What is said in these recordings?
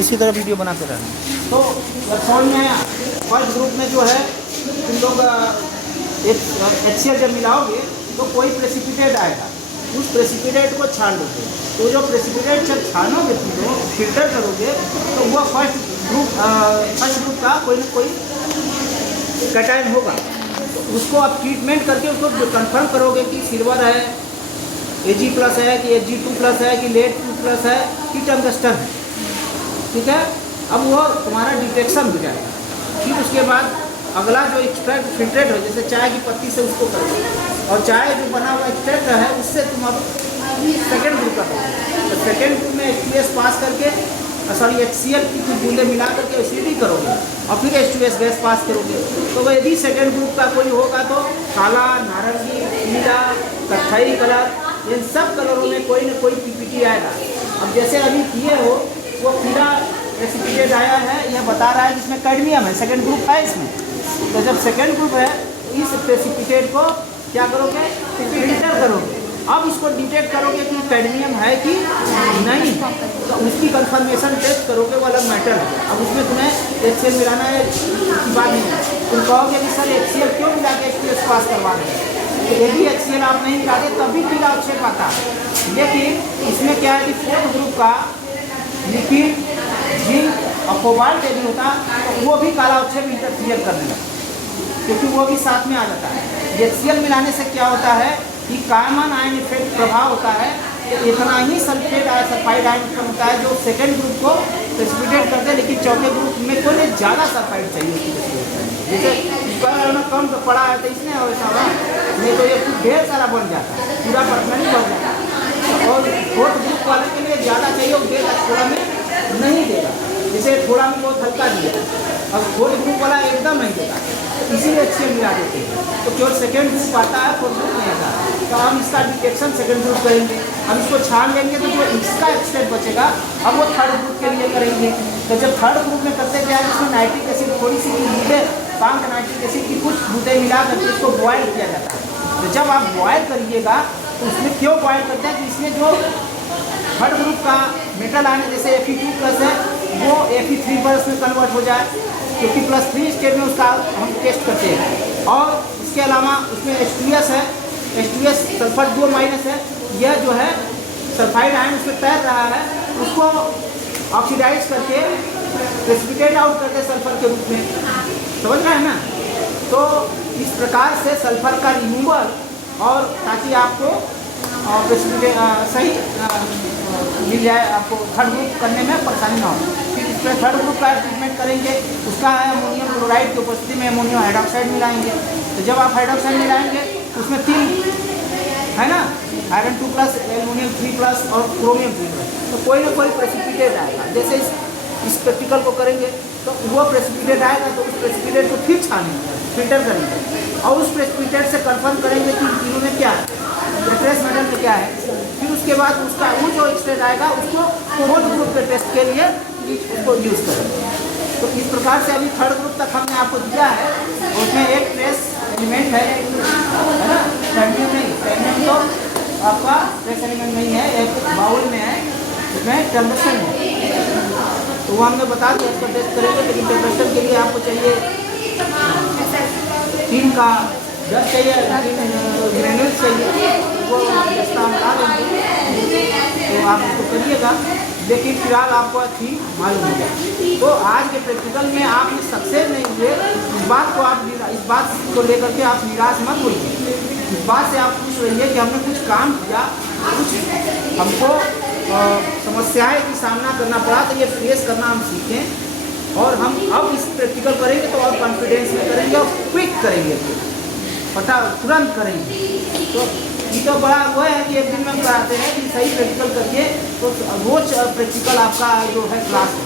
इसी तरह वीडियो बनाते रहना। तो समझ में आया। फर्स्ट ग्रुप में जो है तुम लोग HCl जब मिलाओगे तो कोई प्रेसिपिटेट आएगा, उस प्रेसिपिटेट को छान लोगे। तो जो प्रेसिपिटेट जब छानोगे तुम लोग फिल्टर करोगे तो वह फर्स्ट ग्रुप का कोई ना कोई कैटायन होगा। तो उसको आप ट्रीटमेंट करके उसको कंफर्म करोगे कि सिल्वर है, Ag+ है कि Ag2+ है कि lead2+ है कि टंगस्टन है। ठीक है, अब वो तुम्हारा डिटेक्शन हो जाएगा। फिर उसके बाद अगला जो एक्सट्रैक्ट फिल्ट्रेट है, जैसे चाय की पत्ती से उसको करोगे और चाय जो बना हुआ एक्सट्रैक्ट है उससे तुम अब सेकेंड ग्रुप का करोगे। तो सेकेंड ग्रुप में H2S पास करके HCl की कुछ बूंदे मिला करके एसिडिटी करोगे और फिर H2S गैस पास करोगे। तो यदि सेकेंड ग्रुप का कोई होगा तो काला, नारंगी, पीला, कत्थई कलर, इन सब कलरों में कोई ना कोई PPT आएगा। अब जैसे अभी किए हो वो पीला प्रेसिपिटेट आया है, यह बता रहा है जिसमें कैडमियम है, सेकेंड ग्रुप है इसमें। तो जब सेकेंड ग्रुप है इस प्रेसिपिटेट को क्या करोगे, फिल्टर करोगे। अब इसको डिटेक्ट करोगे कि कैडमियम है कि नहीं, तो उसकी कंफर्मेशन टेस्ट करोगे, वो अलग मैटर है। अब उसमें तुम्हें HCl मिलाना है की बात नहीं है। तुम कहोगे कि सर HCl क्यों मिला के H2S पास करवा रहे हैं, तो यदि HCl आप नहीं मिलाते तब भी पीला अवक्षेप आता है। लेकिन इसमें क्या है कि फोर्थ ग्रुप का लिक्विड, जिंक और कोबाल्ट यदि होता तो वो भी काला अवक्षेप इंटरफियर करने लगता, क्योंकि वो भी साथ में आ जाता है। HCl मिलाने से क्या होता है कि कॉमन आयन इफेक्ट प्रभाव होता है। इतना ही सल्फेट सल्फाइड आयन होता है जो सेकेंड ग्रुप को प्रेसिपिटेट करते हैं, लेकिन चौथे ग्रुप में को ज़्यादा सल्फाइड चाहिए उसकी। जैसे कम तो पड़ा है तो इसमें वैसा हुआ, नहीं तो ये कुछ ढेर सारा बन जाता है, पूरा पर्सनली बन जाता है। और फोर्थ ग्रुप वाले के लिए ज़्यादा चाहिए, वो देगा थोड़ा में नहीं देगा, जैसे थोड़ा में बहुत हल्का दिया, अब फोर्थ ग्रुप वाला एकदम नहीं देगा, इसीलिए HCl मिला देते हैं। तो केवल सेकेंड ग्रुप आता है, फोर्थ ग्रुप नहीं आता। तो हम इसका डिटेक्शन सेकेंड ग्रुप करेंगे, हम इसको छान लेंगे तो जो इसका एक्सट्रैक्ट बचेगा अब वो थर्ड ग्रुप के लिए करेंगे। तो जब थर्ड ग्रुप में करते क्या है, इसमें नाइट्रिक एसिड थोड़ी सी बूंदे, पांच नाइट्रिक एसिड की कुछ बूंदे मिला करके इसको बॉयल किया जाता है। तो जब आप बॉयल करिएगा तो उसमें क्यों बॉयल करते हैं कि इसमें जो थर्ड ग्रुप का मेटल आयन जैसे Fe2+ है वो Fe3+ में कन्वर्ट हो जाए, क्योंकि +3 स्टेट में उसका हम टेस्ट करते हैं। और इसके अलावा उसमें H2S है, H2S सल्फर 2- है, यह जो है सल्फाइड आयन उसमें तैर रहा है, उसको ऑक्सीडाइज करके प्रेसिपिटेट आउट करते सल्फर के रूप में, समझ रहे हैं ना। तो इस प्रकार से सल्फर का रिमूवल और ताकि आपको प्रेसिपिटेट सही मिल जाए, आपको थर्ड ग्रुप करने में परेशानी ना हो। फिर इस पर थर्ड ग्रुप का ट्रीटमेंट करेंगे, उसका है अमोनियम क्लोराइड की उपस्थिति में अमोनियम हाइड्रोक्साइड मिलाएंगे। तो जब आप हाइड्रोक्साइड मिलाएंगे उसमें 3 है ना, आयरन 2+, एल्युमिनियम 3+ और क्रोमियम 3+, तो कोई ना कोई प्रेसिपिटेट आएगा। जैसे इस प्रैक्टिकल को करेंगे तो वो प्रेसिपिटेट आएगा, तो उस प्रेसिपिटेट को फिर छानेंगे, फिल्टर करेंगे और उस प्रेसिपिटेट से कंफर्म करेंगे कि तीनों में क्या है, ट्रेस मेटल में क्या है। फिर उसके बाद उसका वो जो एक्सट्रैक्ट आएगा उसको फोर्थ ग्रुप के टेस्ट के लिए उसको यूज़ करेंगे। तो इस प्रकार से अभी थर्ड ग्रुप तक हमने आपको दिया है, और उसमें एक ट्रेस एलिमेंट है ना, कैडमियम नहीं, कैडमियम तो आपका ट्रेस एलिमेंट नहीं है, एक बाउल में है, उसमें टंगस्टन है, तो वो हमने बता दिया, इसको टेस्ट करेंगे। लेकिन टंगस्टन के लिए आपको चाहिए 3 का 10 चाहिए, ग्रेन्यूल्स चाहिए, वो रास्ता हम बता देंगे, तो आप उसको करिएगा। लेकिन फिलहाल आपको अच्छी मालूम हो जाए। तो आज के प्रैक्टिकल में आप सक्सेस नहीं हुए, इस बात को लेकर के आप निराश मत होइए। इस बात से आप खुश रहिए कि हमने कुछ काम किया, कुछ हमको समस्याएं की सामना करना पड़ा, तो ये फेस करना हम सीखें। और हम अब इस प्रैक्टिकल करेंगे तो और कॉन्फिडेंस में करेंगे और क्विक करेंगे, तुरंत करेंगे। तो ये तो बड़ा वो है कि एक दिन में हम कराते हैं कि सही प्रैक्टिकल करिए। तो रोज प्रैक्टिकल आपका जो है क्लास है,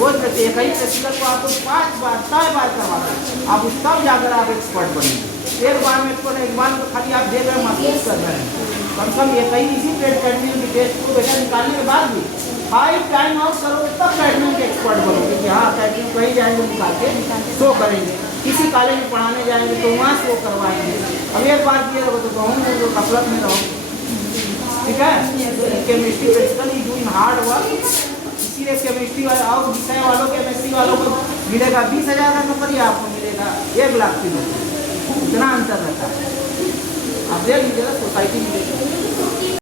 रोज एक ही प्रैक्टिकल को आपको 5 बार 6 बार करवाते हैं, आप उस तब जाकर आप एक्सपर्ट बनेंगे। एक बार में एक्सपर्ट, एक बार तो खाली आप देख रहे हैं, महसूस कर रहे हैं। कम से कम ये कहीं इसी कैडमियम की टेस्ट को बेटा निकालने के बाद भी 5 टाइम आउट करोगे तब कैडमियम के एक्सपर्ट बनोगे कि हाँ कैडमियम कहीं जाएंगे निकाल के शो करेंगे, किसी कॉलेज में पढ़ाने जाएंगे तो वहाँ शो करवाएंगे। अब एक बार किए रहोगे तो कहूँगे जो कसरत में रहो, ठीक है। Chemistry practical is doing hard work, serious chemistry वाले और विषय वालों केमिस्ट्री वालों को मिलेगा 20,000 का नौकरी, आपको मिलेगा 1 लाख की नौकरी। इतना अंतर रहता है। आप देख लीजिएगा सोसाइटी में।